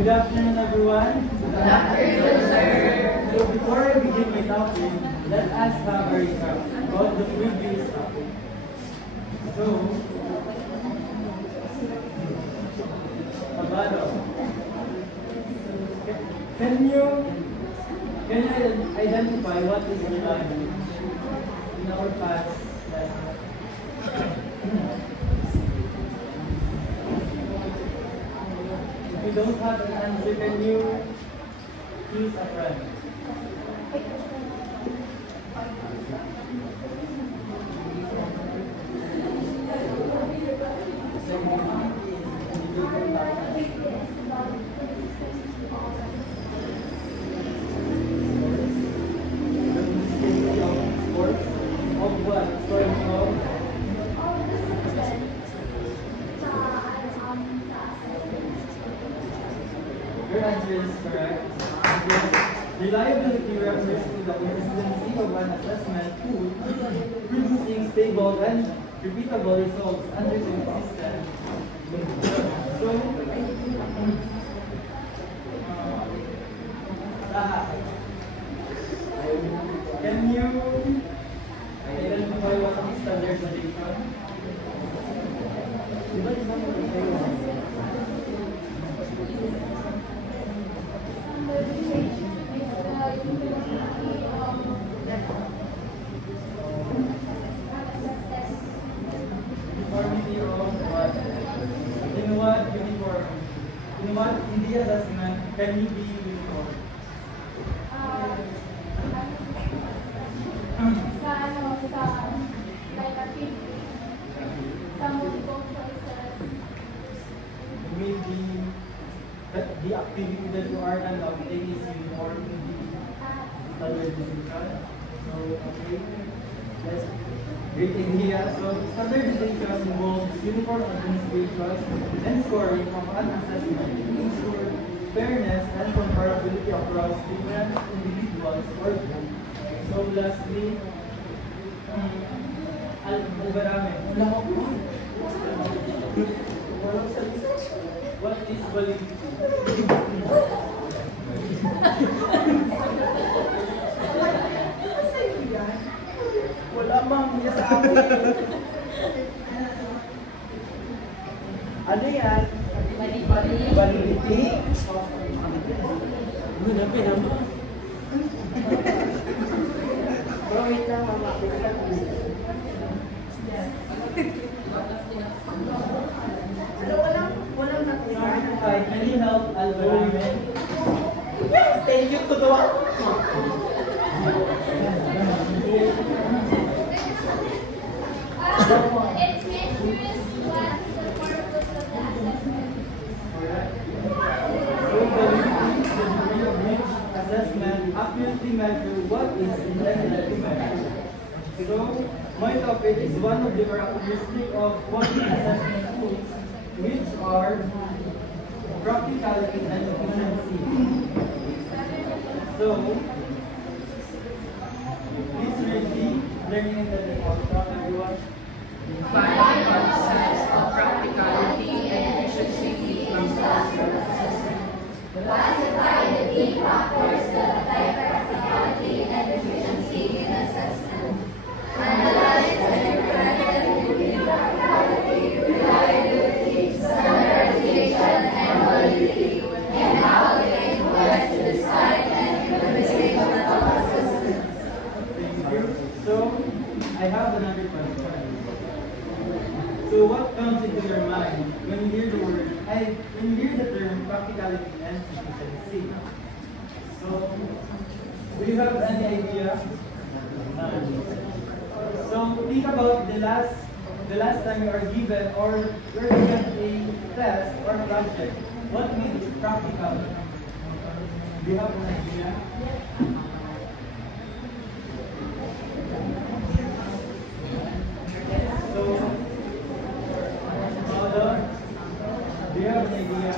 Good afternoon, everyone. Good afternoon, sir. So before I begin my topic, let us have a recap about the previous topic. So, Abado, can you identify what is reliable in our past lesson? If you don't have an answer, can you choose a friend? Of what? Sports of? Your answer is correct. Because reliability refers to the consistency of an assessment tool producing stable and repeatable results under consistent. So, can you identify what is standardization? Uniformity of what? In what uniform? In what in the assessment can you be uniform? Maybe that the activity that you are conducting is uniform in the standardization. So, okay, that's great idea. So, standardization involves uniform administration and scoring of an assessment to ensure fairness and comparability across different individuals or groups. So, lastly, what is validity? Wala mang niya sa akin. Ano yan? Validity. Hanapin naman. Pero wait lang, mama. Walang natural. Hi, can you help Alvarame? Yes, thank you to the one. It's curious what the purpose of the assessment. So validity is the degree of which assessment accurately measure what is intended to measure. So my topic is one of the characteristics of quality assessment tools, which are practicality and efficiency. So please read the learning and learning outcome, everyone. Find concepts of practicality and efficiency from Classify the key factors that affect practicality and efficiency in assessment. Analyze and interpret them between practicality, reliability, standardization, and validity, and how they influence the design and implementation of assessment. Thank you. So I have another question. So what comes into your mind when you hear the word, when you hear the term practicality and efficiency? So do you have any idea? So think about the last time you are given or you're given a test or project. What made it practical? Do you have an idea? So, Mother, do you have an idea?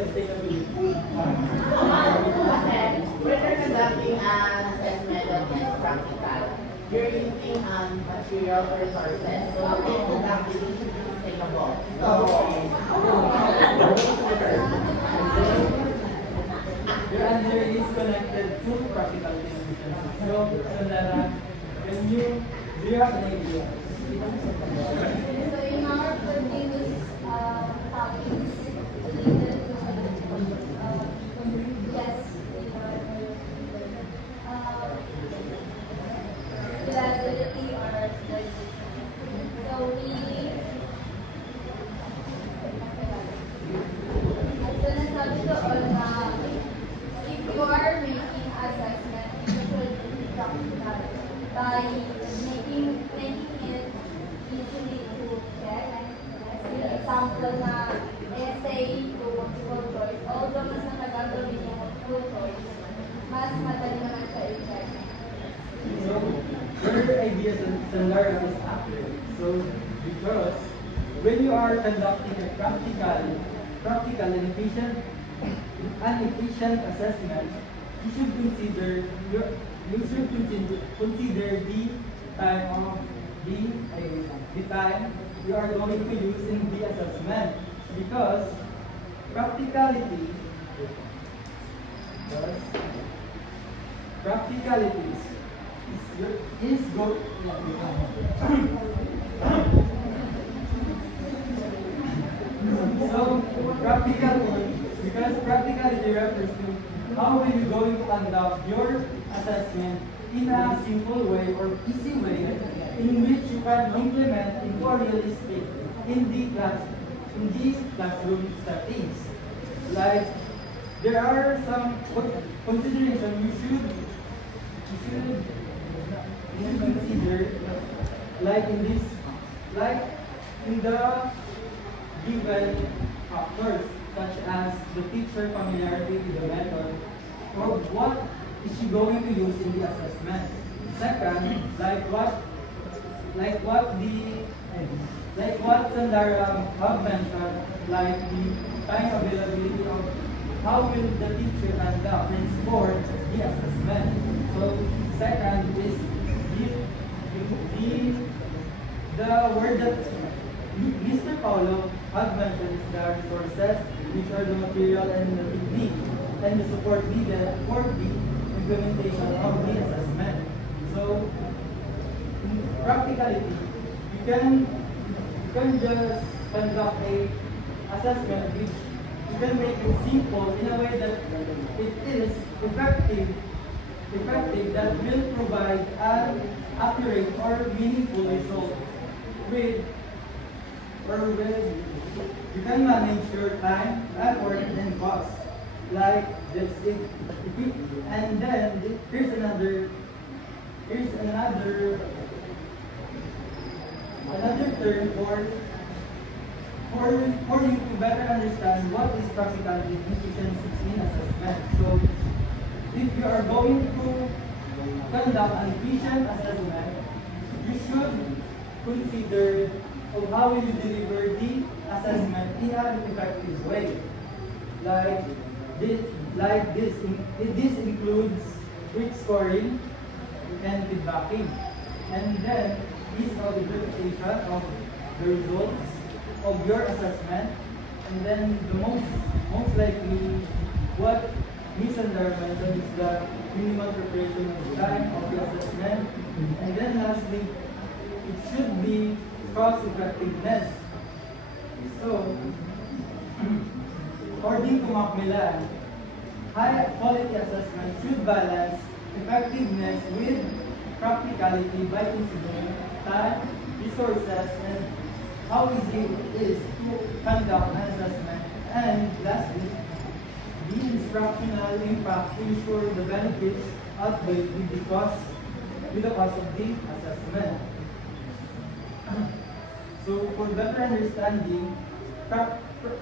sustainability. When you're conducting an assessment that is practical, you're using material resources, so it would actually should be sustainable. Your answer is connected to practical efficiency. So, Sandara, do you have an idea? So in our continuous topics related to yes, reliability or stability. So as sinasabi doon na if you are making assessment, you should be practical by making it easily to check. As an example na essay to multiple choice, although mas nakagagawin yung multiple choice, mas madali naman siya i-check. So, your idea, Sandara, is accurate. So, because when you are conducting a practical and efficient assessment, you should consider the time of the time you are going to use in the assessment, because practicality is good. So practicality refers to how are you going to conduct your assessment in a simple way or easy way in which you can implement in more realistic in the classroom settings. Like there are some considerations you should consider, like in the given factors such as the teacher familiarity with the method or what is she going to use in the assessment. Second, like what Sandara have mentioned, like the time availability of how will the teacher conduct and score the assessment. So second is the word that Mr. Paulo had mentioned is the resources, which are the material and the technique, and the support needed for the implementation of the assessment. So, in practicality, you can just conduct a assessment which you can make it simple in a way that it is effective that will provide an accurate or meaningful result with you can manage your time, effort, and cost. Like this, and then here's another term for you to better understand what is practical efficiency in assessment. So, if you are going to conduct an efficient assessment, you should consider of how will you deliver the assessment in an effective way. This includes quick scoring and feedbacking, and then ease of interpretation of the results of your assessment, and then the most likely what Ms. Sandara mentioned is the minimal preparation of the time of the assessment, and then lastly, it should be cost effectiveness. So, according to Macmillan, high quality assessment should balance effectiveness with practicality by considering time, resources, and how easy it is to conduct an assessment. And lastly, the instructional impact to ensure the benefits outweigh with the cost of the assessment. So for better understanding,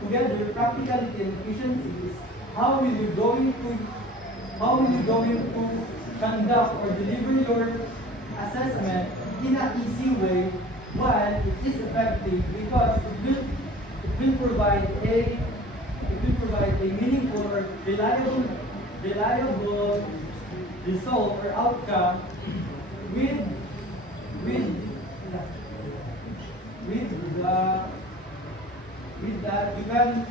together practicality and efficiency is how will you going to conduct or deliver your assessment in an easy way while it is effective because it will provide a reliable, reliable result or outcome with with with the with that you can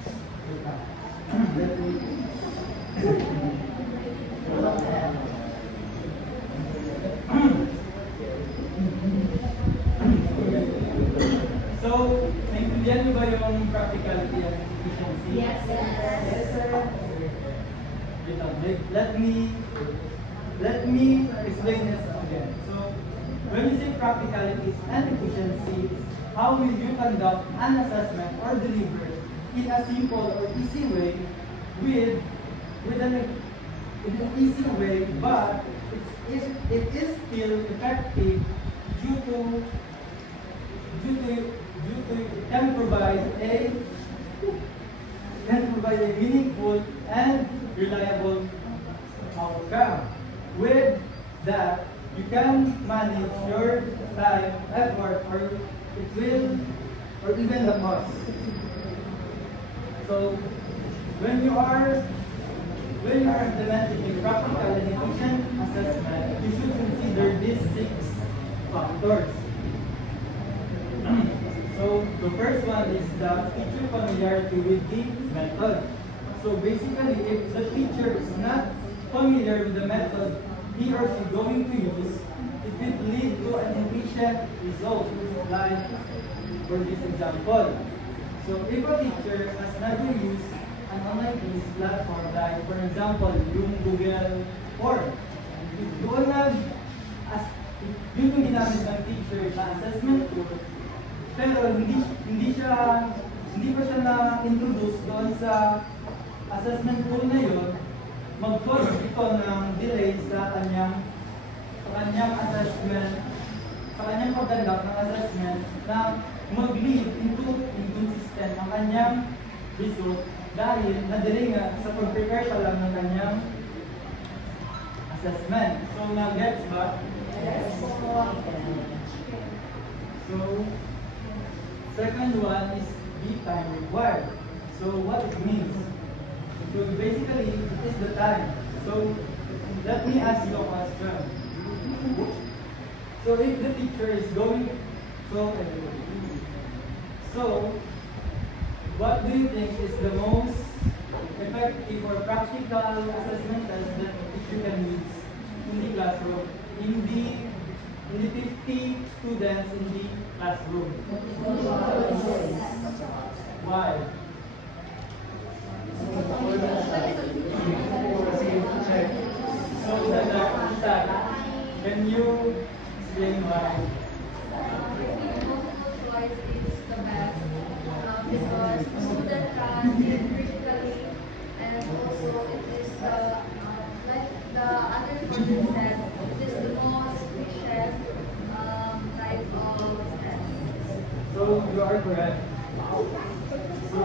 let me so naintindihan niyo ba yung practicality and efficiency? Yes, sir. Yes, sir. Wait lang. Let me explain this again. So, when you say practicality and efficiency, how will you conduct an assessment or deliver in a simple or easy way with an easy way, but it is still effective due to it can provide a meaningful and reliable outcome. With that, you can manage your time, effort, or it will, or even the cost. So, when you are implementing a practical and efficient assessment, you should consider these 6 factors. So, the first one is the teacher familiarity with the method. So, basically, if the teacher is not familiar with the method he or she going to use, it will lead to an inefficient result, like for this example. So, if a teacher has never used an online quiz platform, like for example, yung Google Form, doon yun yung ginamit ng teacher na assessment tool, pero hindi pa siya na-introduce doon sa assessment tool na yun, mag-cause ito ng delay sa kanyang assessment, sa kanyang pag-conduct ng assessment na mag-lead into inconsistent ang kanyang result dahil na-delay nga sa pag-prepare pa lang ng kanyang assessment. So, na-gets ba? Yes. So, second one is the time required. So, what it means? So, basically, it is the time. So, let me ask you a question. So, if the teacher is going, so what do you think is the most effective or practical assessment test that a teacher can use in the classroom, in the 50 students in the classroom? Why? So, can you explain why? Multiple choice is the best because the student can think critically, and also it is like the other person said, it is the most efficient type of test. So, you are correct. So,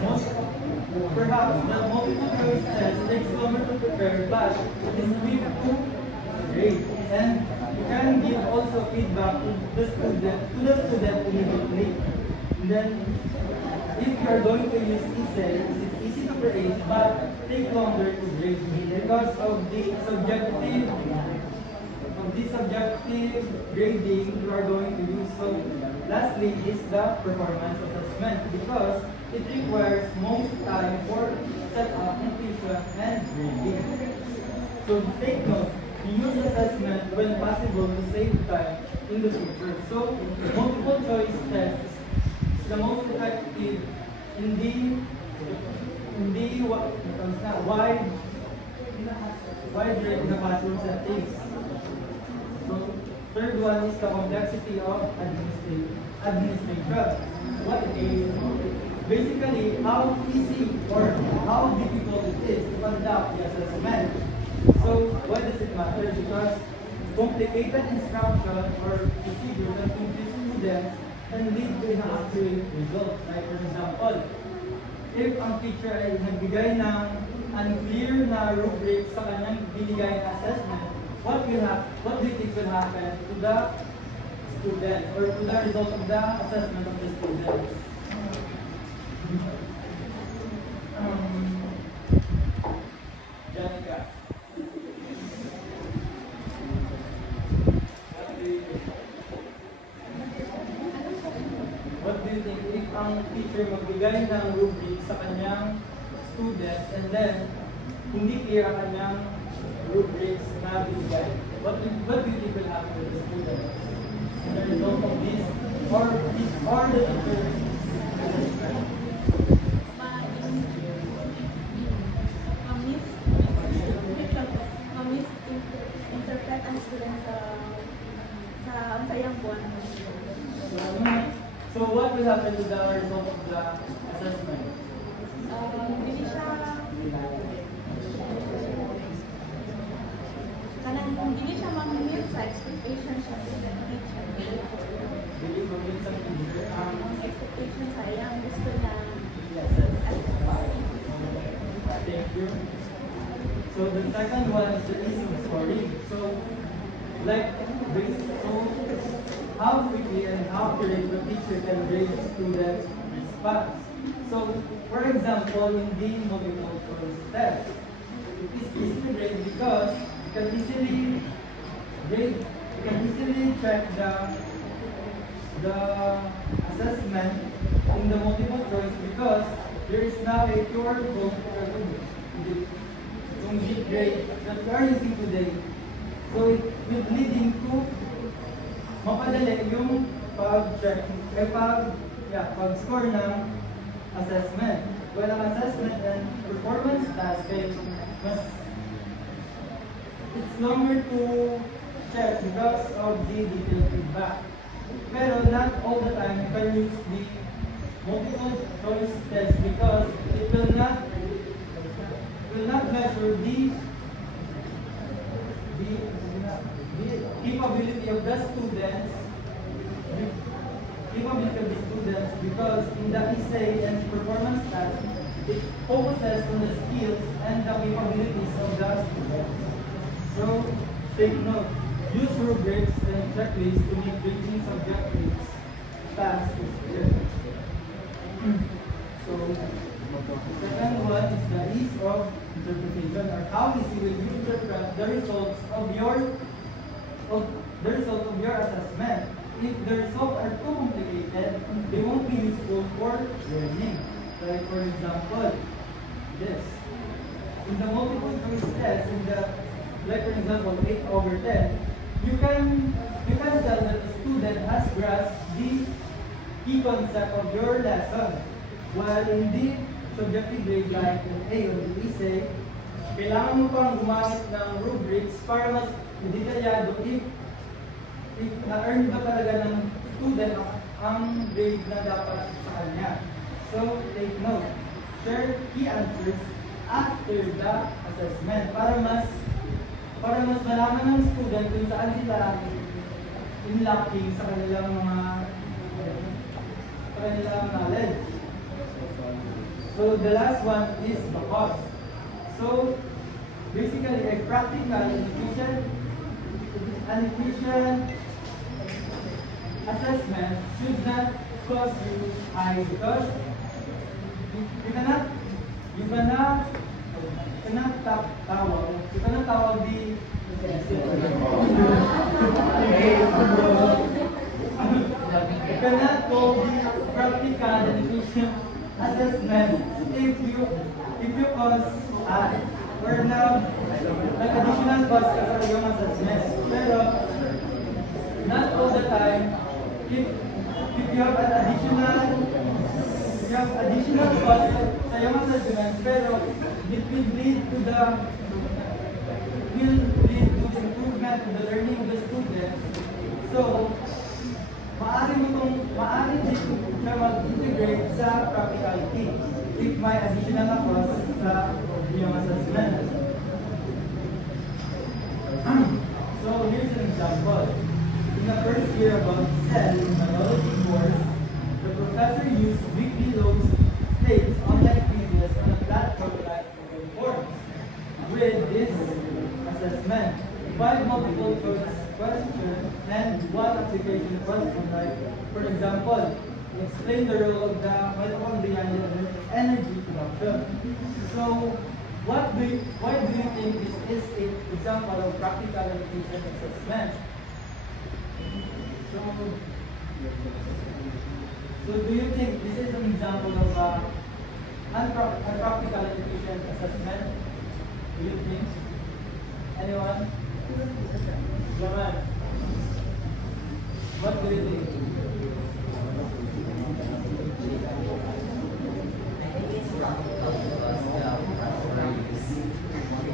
because perhaps the multiple choice test takes longer to prepare, but it is quick to grade. And you can give also feedback to the student immediately. And then, if you are going to use ESEL, it is easy to create, but take longer to grade because of the subjective grading you are going to use. So, lastly is the performance assessment because it requires most time for setup, completion, and grading. So, take note. Use assessment when possible to save time in the future. So, multiple choice test is the most effective in the wide range of classroom settings. So, third one is the complexity of administration. What it is basically how easy or how difficult it is to conduct the assessment. So, why does it matter? Because complicated instruction or procedure that confuse students can lead to inaccurate results. Like for example, if ang teacher ay nagbigay ng unclear na rubric sa kanyang binigay na assessment, what do you think will happen to the student or to the result of the assessment of the student? magbigay ng rubric sa kanyang students and then hindi clear ang kanyang rubrics na bigay. What do you think will happen to the students? And the result of this, or the teacher assessment? Misinterpret ang student sa sayang buwan. So what will happen to the result of the assessment? Hindi siya kanang hindi siya mag-meet sa expectation siya sa teacher. Really convince ang teacher ang Ang expectation sayang gusto niya thank you. So the second one is the easy scoring. So how quickly and how accurate the teacher can grade the student's response. So for example, in the multiple choice test, it is easy to grade because you can easily check the assessment in the multiple choice because there is now a QR code yung grade that we are using today. So it will leading to mapadali yung pag-check, pag-score ng assessment. Well, ang assessment and performance task it's longer to check because of the detailed feedback. Pero not all the time you can use the multiple choice test because it will not measure the capability of the students, because in the essay and performance task, it focuses on the skills and the capabilities of the students. So take note, use rubrics and checklists to make grading subjectives tasks clear. So the second one is the ease of interpretation, or how easy will you interpret the results of your assessment. If the results are too complicated, they won't be useful for learning. Like for example, this. In the multiple choice test, like for example 8/10, you can tell that the student has grasped the key concept of your lesson. While in the subjective grade like in A or the essay, kailangan mo pang gumamit ng rubrics para mas detalyado if na-earn ba talaga ng student ang grade na dapat sa kanya. So take note, share key answers after the assessment para mas malaman ng student kung saan sila lacking sa kanilang knowledge. So the last one is the cost. So basically a practical and efficient assessment should not cost you high because you cannot tawag the you cannot call the practical and efficient assessment if you cost or now like additional cost sa yung assessment. Pero not all the time if you have an additional cost sa yung assessment, pero it will lead to the improvement of the learning of the student. So maaari din siya mag-integrate sa practicality if may additional na cost sa yung assessment. So here's an example. In the first year about cell in biology course, the professor used weekly load states online quizzes on a platform like Forms. With this assessment, 5 multiple choice questions and 1 application question like, for example, explain the role of the mitochondria in energy production. So why do you think this is an example of practical and efficient assessment? So So do you think this is an example of unpractical and efficient assessment? Do you think? Anyone? Jaman? What do you think? I think it's practical because the pressure is free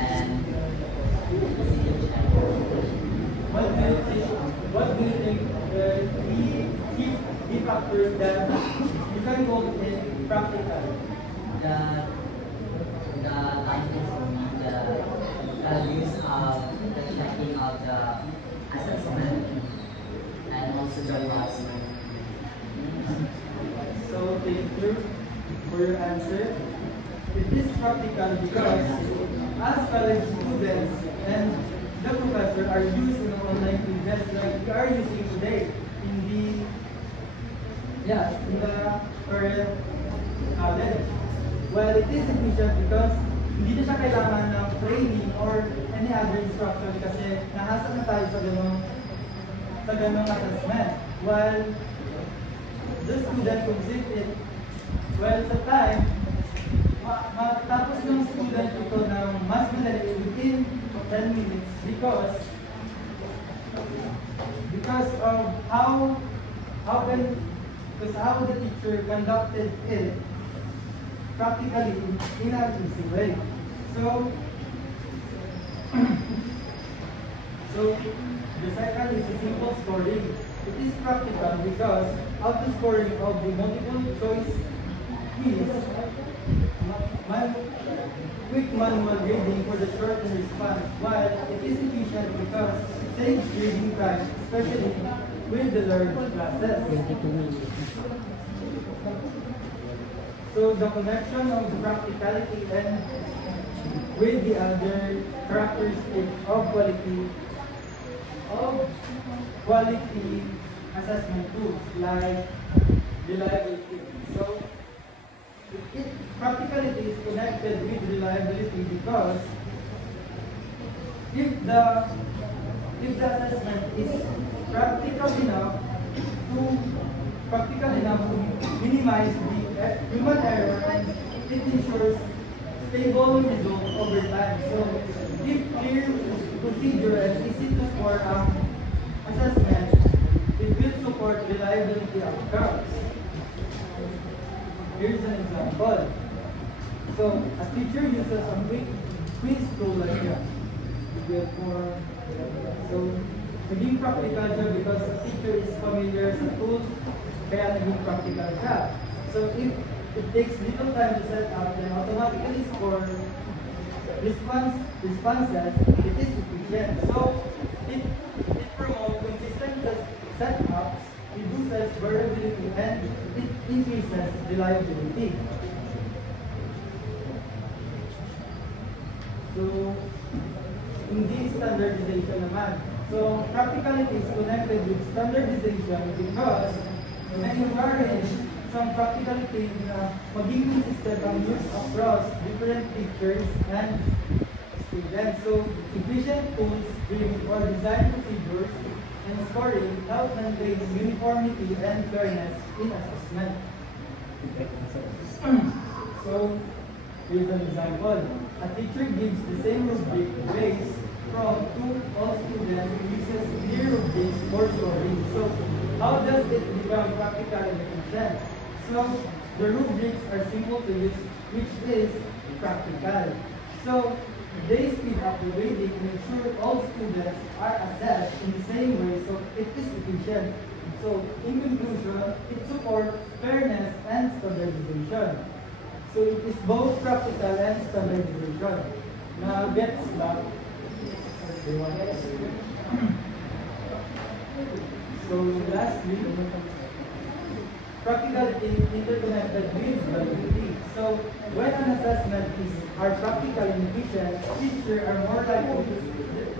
and easy to check. What do you think? What do you think key factors that you can go in practical? The time consuming, the use of the checking of the assessment and also the loss. So thank you for your answer. It is practical because as college students and the professor are used in online events like we are using today in the current college. Well, it is efficient because hindi na siya kailangan ng training or any other instruction kasi nahasa na tayo sa ganong assessment. While the student complete it, well, sa time, matapos ng student ito ng mas madali within 10 minutes because of how the teacher conducted it practically in an easy way. So the second is a simple scoring. It is practical because of the scoring of the multiple choice quiz, quick manual grading for the short response, while it is efficient because it saves grading time, especially with the learned classes. So the connection of the practicality and with the other characteristic of quality assessment tools like reliability. So practicality is connected with reliability because if the assessment is practical enough to minimize the human error and it ensures stable results over time. So if clear procedure and easy to score assessment, it will support reliability outcomes. Here's an example. So a teacher uses a quiz tool like that. So naging practical siya because the teacher is familiar sa tools, kaya naging practical siya. So if it takes little time to set up and automatically score responses, it is efficient. So it promotes consistent setups, reduces variability, and it increases reliability. So in this standardization naman, so practicality is connected with standardization because na-encourage some practicality na maging consistent ang use across different teachers and students. So efficient tools or design procedures and scoring help maintain uniformity and fairness in assessment. So here's an example. A teacher gives the same rubric grades from all students who uses clear rubrics for scoring. So how does it become practical and efficient? So the rubrics are simple to use, which is practical. So they speed up the grading to ensure all students are assessed in the same way, so it is efficient. So in conclusion, it supports fairness and standardization. So it is both practical and standardization. Now gets back. So lastly, practicality interconnected with validity. So when an assessment are practical and efficient, teachers are more likely to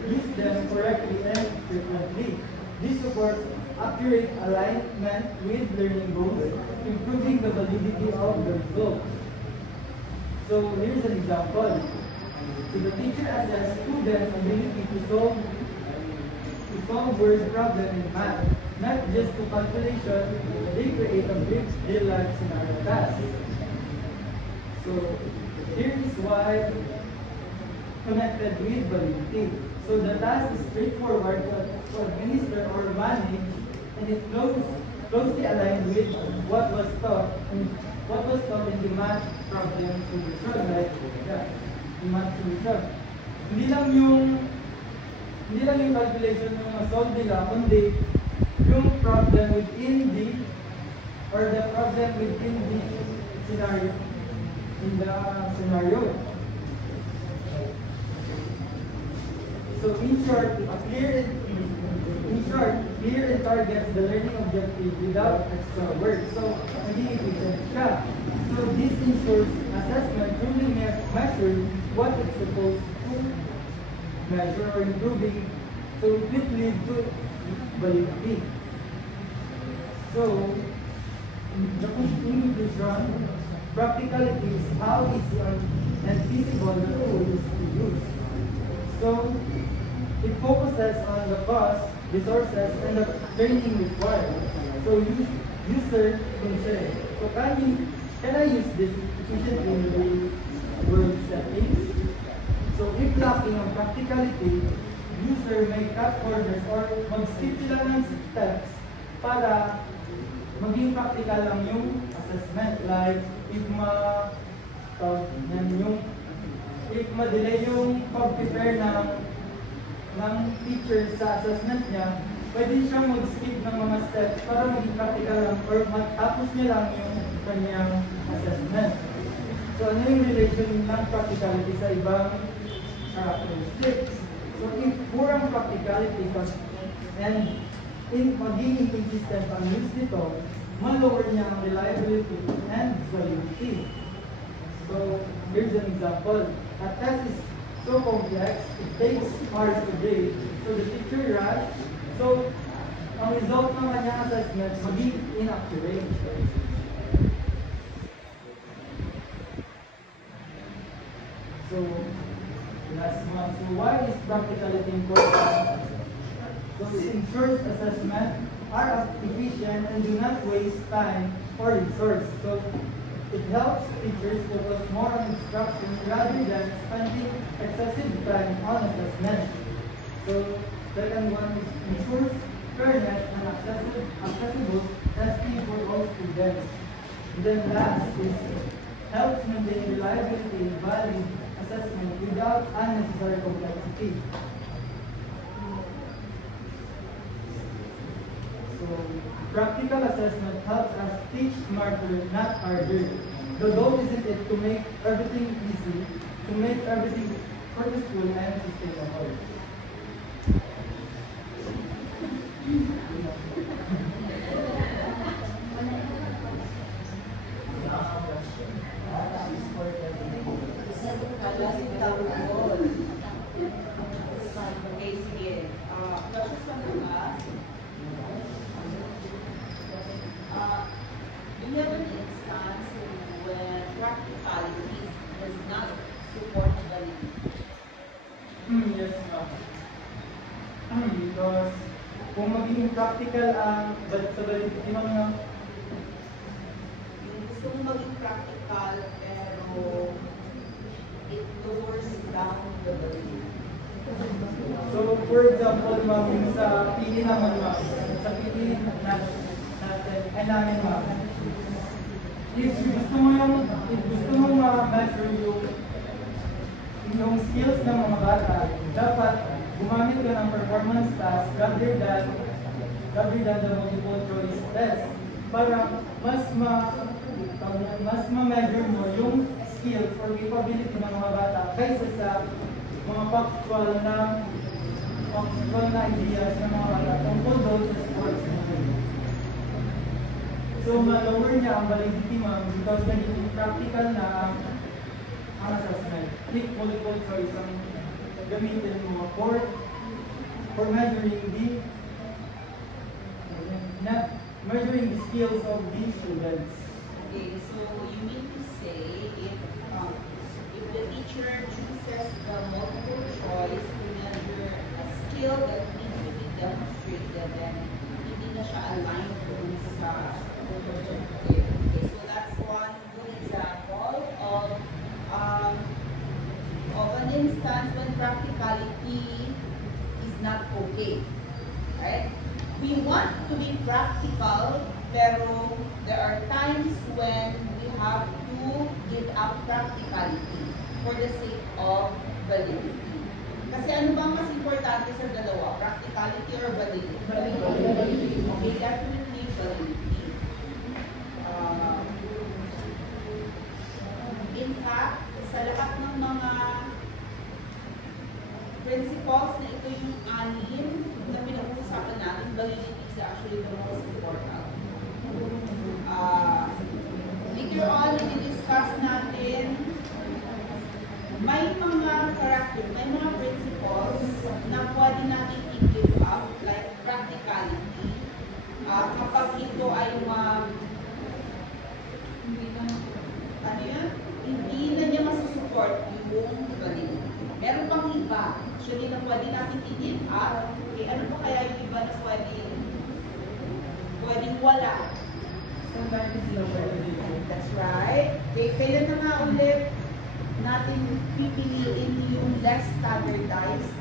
use them correctly and frequently. This supports accurate alignment with learning goals, improving the validity of the result. So here's an example. So the teacher assesses students' ability to solve word problem in math, not just to calculation, they create a big real-life scenario task. So here is why connected with validity. So the task is straightforward to administer or manage, and it closely aligned with what was taught in the math problem solution, like the math solution. Hindi lang yung calculation yung ma-solve nila, kundi yung problem within the problem within the scenario, in the scenario. So in short, clear and targets the learning objective without extra work. So naging efficient siya. So this ensures assessment truly measures what it's supposed to measure or improving, so it will lead to validity. So the conclusion, practicality is how easy and feasible the tool is to use. So it focuses on the cost, resources, and the training required. So user can say, so can I use this efficiently in the world settings? So if lacking on practicality, user may cut corners or mag-skip sila ng steps para maging practical lang yung assessment. Like if ma-delay yung pag-prepare ng teacher sa assessment niya, pwede siyang mag-skip ng mga steps para maging practical lang or matapos niya lang yung kanyang assessment. So ano yung relation ng practicality sa ibang characteristics? So if poor ang practicality and maging inconsistent ang use nito, ma-lower niya ang reliability and validity. So here's an example. A test is so complex, it takes hours a day. So the teacher rush. So ang result ng kanyang assessment maging inaccurate. So last one. So why is practicality important? So it ensures assessment are efficient and do not waste time or resource. So it helps teachers focus more on instruction rather than spending excessive time on assessment. So second one is ensures fairness and accessible testing for all students. And then last is helps maintain reliability and valid assessment without unnecessary complexity. So practical assessment helps us teach smarter, not harder. The goal isn't it to make everything easy, to make everything purposeful and sustainable. Okay, sige. Just one last. Do you have an instance when practicality does not support validity? Yes, because kung maging practical ang sa validity mga Yung gusto mo maging practical pero it lowers down the validity. so for example, ma'am, yung sa PE naman, ma'am, sa PE natin, ay namin, ma'am, if gusto mo ma-measure yung skills ng mga bata, dapat gumamit ka ng performance task rather than the multiple choice test para mas ma-measure mo yung skills or capability ng mga bata kaysa sa mga factual na ideas ng mga bata tungkol doon sa sports. So ma-lower niya ang validity, ma'am, because naging practical na ang assessment. Pick multiple choice ang gamitin mo for measuring the skills of these students. Okay, so you mean to say if the teacher chooses the multiple choice to measure a skill that needs to be demonstrated have to give up practicality for the sake of validity. Kasi ano ba ang mas importante sa dalawa? Practicality or validity? Validity. Okay, definitely validity. In fact, sa lahat ng mga principles na ito yung anim na pinag-uusapan natin, validity is actually the most important. Later on, i-discuss natin, may mga character, may mga principles na pwede natin i-give up, like practicality, kapag ito ay hindi na niya masusupport yung validity. Meron pang iba, actually, na pwede natin i-give up. Okay, ano pa kaya yung iba na pwedeng wala? That's right. Okay, kailan na nga ulit natin pipiliin yung less standardized?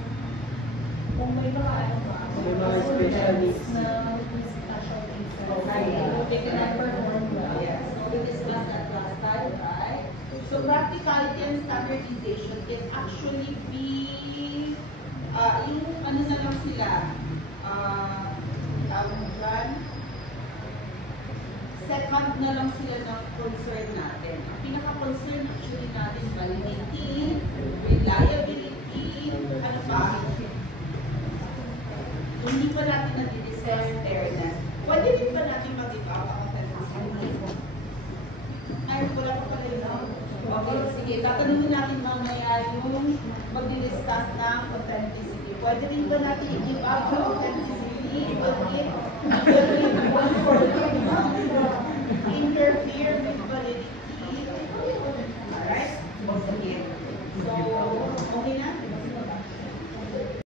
Kung may mga ano ba? May mga special needs. Okay, they cannot perform well. Yes. So we discussed that last time, right? So practicality and standardization can actually be yung ano na lang sila, second na lang sila ng concern natin. Ang pinaka-concern actually natin, validity, reliability, ano pa? Hindi pa natin na-discuss fairness. Pwede rin ba natin mag-give up ang authenticity? Ay, wala pa pala yun. Okay, sige. Tatanungin natin mamaya yung mag-discuss ng authenticity. Pwede rin ba natin i-give up yung